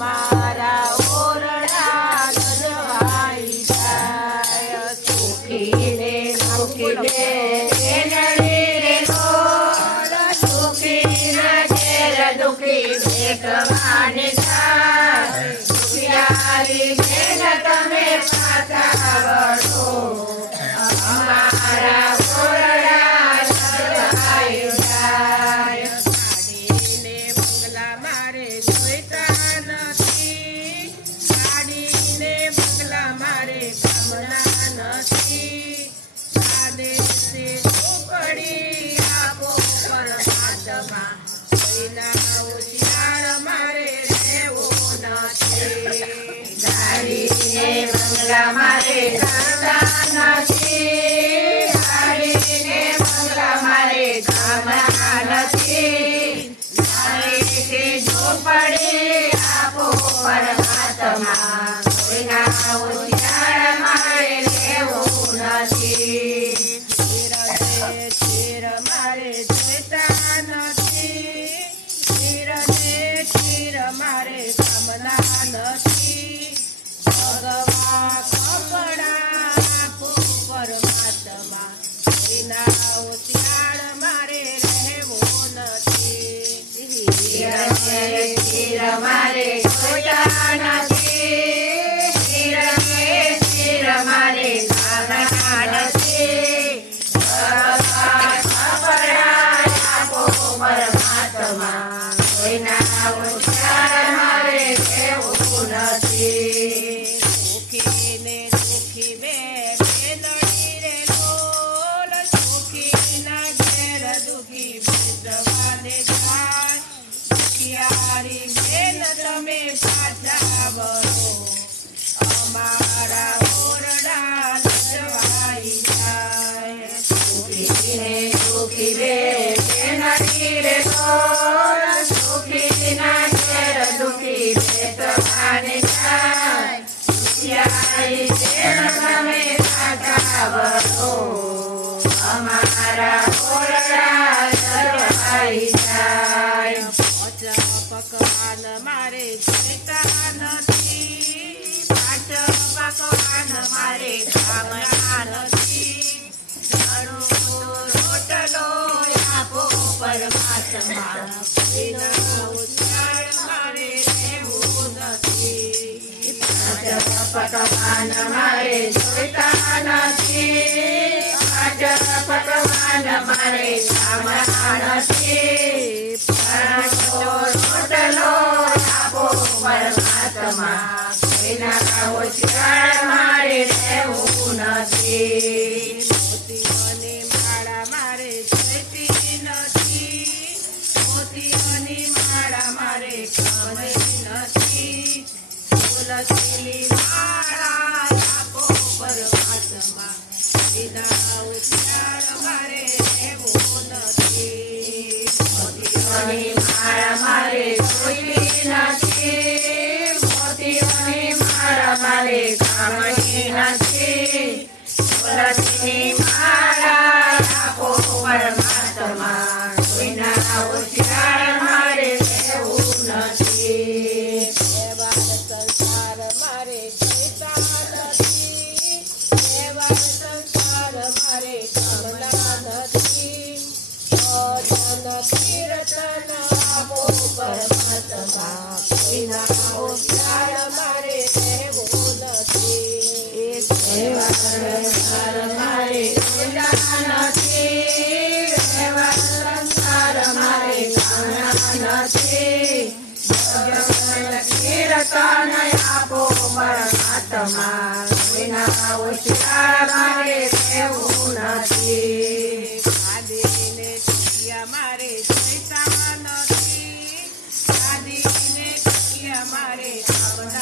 અમારા ઓરડા સજવાઈ જાય. સુખી ને સુખી બે નડી રે લોલ, સુખી ના ઘેર દુખી ભેટવાની થાય. દુખિયારી બેન તમે પાછા વળો, અમારા ઓરડા સજવાઈ જાય. ગાડીને બંગલા મારે જોઈતા નથી, ગાડીને બંગલા મારે ગમના નથી. આદેશે ઝૂંપડી આપો પરમાત્મા, કોઈના ઉછિયાળ મારે રહેવું નથી. ગાડીને બંગલા મારે ગમના નથી, ગાડીને બંગલા મારે ગમના નથી. આદેશે ઝૂંપડી આપો પરમાત્મા, કોઈના ઉછિયાળ મારે રહેવું નથી. ચીર મારે જોઈતા નથી, ચીર મારે કામના નથી. ભગવા કપડા આપો પરમાત્મા, એના ઉછિયાળ મારે રહેવું નથી. ચીર મારે જોઈતા નથી, ચીર મારે કામના નથી. પરમાત્મા, કોઈના ઉછિયાળ મારે રહેવું નથી. સુખી ને સુખી બે નડી રે લોલ, સુખી ના ઘેર દુખી ભેટવાને જાય. દુખિયારી બેન તમે પાછા વળો, અમારા ઓરડા સજવાઈ જાય. સુખી ને સુખી બે નડી રે લોલ, સુખી ના ઘેર દુખી ભેટવાને જાય. દુખિયારી બેન તમે પાછા વળો, અમારા ઓરડા સજવાઈ જાય. પકવાન મારે જોઈતા નથી, પાંચ પકવાન મારે કામના નથી. રોટલો આપો પરમાત્મા, એના ઉછાળ મારે રહેવું નથી. પાંચ પકવાન મારે જોઈતા નથી, પાંચ પકવાન મારે કામના નથી. રોટલો આપો પરમાત્મા, એના ઉછાળ મારે રહેવું નથી. મોતીઓની માળા મારે જોઈતી નથી, મોતીઓની માળા મારે ગમતી નથી. તુલસીની માળા આપો પરમાત્મા, એના ઉછાળ મારે રહેવું નથી. મોતીઓની માળા મારે જોઈતી નથી, મોતીઓની માળા મારે ગમતી નથી. તુલસીની માળા આપો પરમાત્મા, કોઈના ઉછિયાળ મારે રહેવું નથી. એવા સંસાર મારે જોઈતા નથી, એવા સંસાર મારે ગમના નથી. ભજન કીર્તન આપો પરમાત્મા, કોઈના ઉછિયાળ મારે રહેવું નથી. એવા સંસાર મારે જોઈતા નથી, એવા સંસાર મારે ગમના નથી. ભજન કીર્તન આપો પરમાત્મા, કોઈના ઉછિયાળ મારે રહેવું નથી. આદિને ટુકિયા મારે જોઈતા નથી, આદિને ટુકિયા મારે કામના